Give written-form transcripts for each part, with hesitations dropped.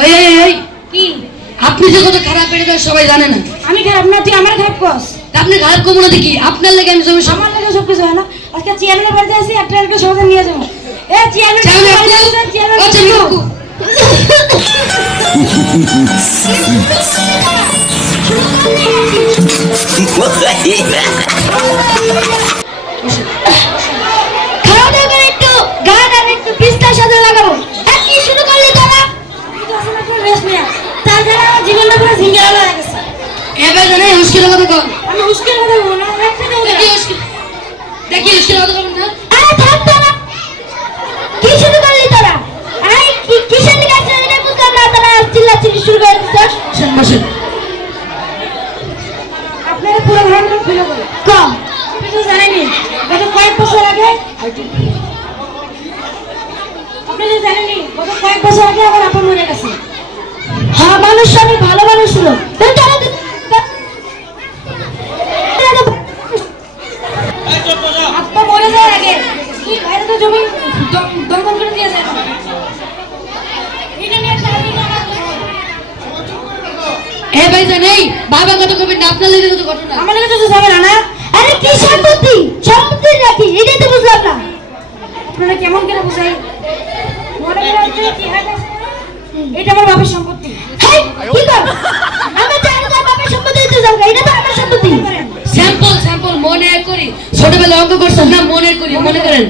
ওই ওই ওই কি আপনি যে কত খারাপ এটা তো সবাই জানে না। আমি খারাপ না, তুই আমার খারাপ কস। আপনি খারাপ কমলো দেখি আপনার লেগে আমি সব আমার লাগে সব কিছু হয় না। আজকে চেয়ারম্যানের বাড়িতে আসি, একটা সমাধান নিয়ে যাবো। এ চেয়ারম্যান খাওয়া দাওয়া করে একটু গান আর একটু পিস্তার সাথে লাগাবো। কি শুরু করলি তোরা? রেস্ট নিয়ে তাছাড়া আমার জীবনটা পুরো ঝিঙ্গেরা হয়ে গেছে। এবার জানে মুশকিল কথা কম। আমি মুশকিল কথা বলবো না, দেখি মুশকিল কথা বলুন না। আরে থাম তোরা, কি শুরু করলি তোরা? আরে কিসের দিকে আসলে এটা বুঝলাম না, তোরা চিল্লাচিল্লি শুরু করে দিচ্ছিস। বসেন। আপনারা পুরো ঘটনা খুলে বলেন। কম আপনি তো জানেনই গত কয়েক বছর আগে, আপনি তো জানেনই গত কয়েক বছর আগে আমার আপা মরে গেছে। হ্যাঁ, মানুষ অনেক ভালো মানুষ ছিল। আপা মরে যাওয়ার আগে কি বাইরে তো জমি দখল করে দিয়েছে। এটা নিয়ে এ ভাই জানেই বাবা কত কবি না আপনার লেগে কত ঘটনা। আমার লেগে তো যাবে না। আরে কি সম্পত্তি সম্পত্তি রাখি, এটাই তো বুঝলাম না। আপনারা কেমন করে বুঝাই? মনে করেন যে কি হয়, এটা আমার বাবার সম্পত্তি। হাই কি কর? আমি জানি তোর বাবার সম্পত্তি দিতে যাও, এটা তো আমার সম্পত্তি। স্যাম্পল মনে করি ছোটবেলায় অঙ্ক করছেন না, মনে করি মনে করেন।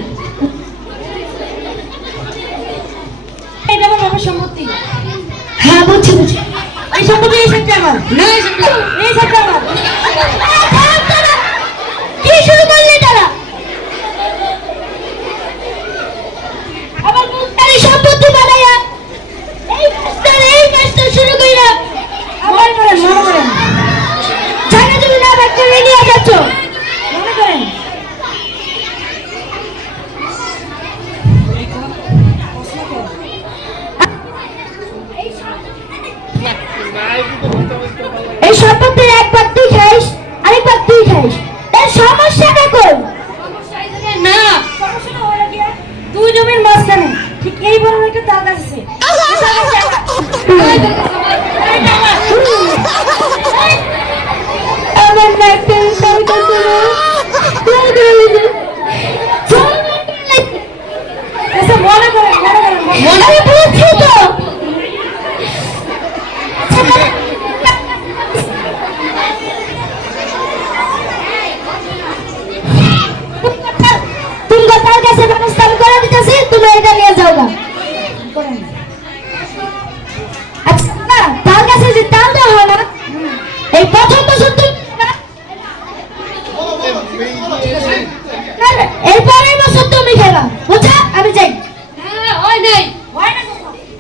এটা আমার বাবার সম্পত্তি। হ্যাঁ বুঝছি। এই সম্পত্তি এই সাথে আমার না এই সাথে আমার। কি শুরু করলি তারা? আবার মুক্তারি সম্পত্তি বানাইয়া এই কাজটা শুরু কইরা আবার করেন। মনে করেন জায়গা জমি না থাকতে নিয়ে যাচ্ছ। মনে করেন এই সম্পত্তির একবার তুই খাইস, আরেকবার তুই খাইস। এর সমস্যাটা কই? না সমস্যাটা হলো কি, দুই জমির মাঝখানে ঠিক এই বড় একটা তাল গাছ আছে। আমার নাকটা তাল গাছ মনে করেন মনে বুঝছি তো।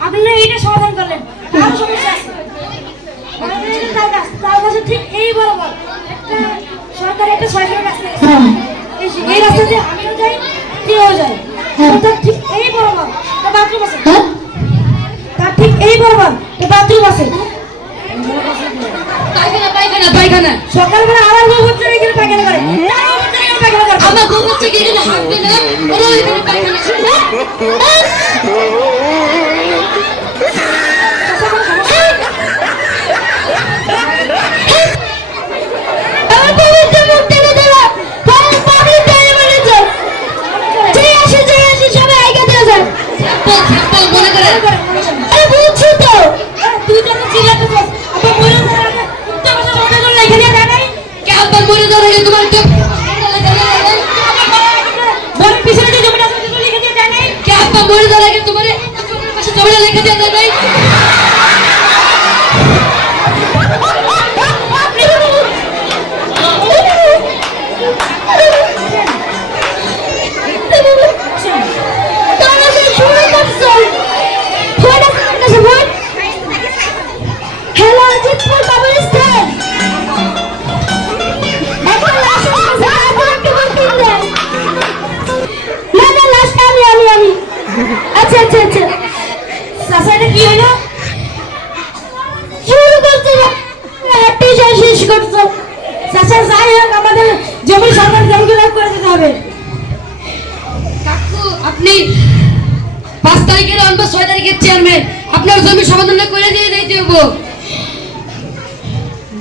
আপনি এইটা সমাধান করলেন, আর সমস্যা আছে। তাল গাছের ঠিক এই বরাবর একটা সরকারি একটা সরকারি রাস্তা আছে। এই রাস্তা দিয়ে আমিও যাই, তুইও যাই। তার ঠিক এই বরাবর একটা বাথরুম আছে। তার ঠিক এই বরাবর একটা বাথরুম আছে। পায়খানা সকালবেলা আমার বউ হচ্ছে এখানে পায়খানা করে। আমার বউ হচ্ছে কি এখানে হাঁটবে না, ওরা এখানে পায়খানা করে। আচ্ছা আচ্ছা আচ্ছা চাচা, এটা কি হলো? শুরু করছো শেষ করছো। চাচা যাই হোক, আমাদের জমি সরকার জমিকে লাভ করে দিতে হবে। কাকু আপনি 5 তারিখের অন্ত 6 তারিখের চেয়ারম্যান আপনার জমি সমাধান করে দিয়ে দিতে হবো।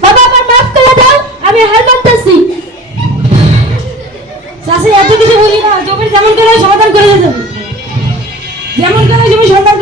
বাবা আমার মাফ করে দাও, আমি হার মানতেছি। চাষি এত কিছু বলি না, জমির যেমন করে সমাধান করে দেবো, যেমন করে জমি সমাধান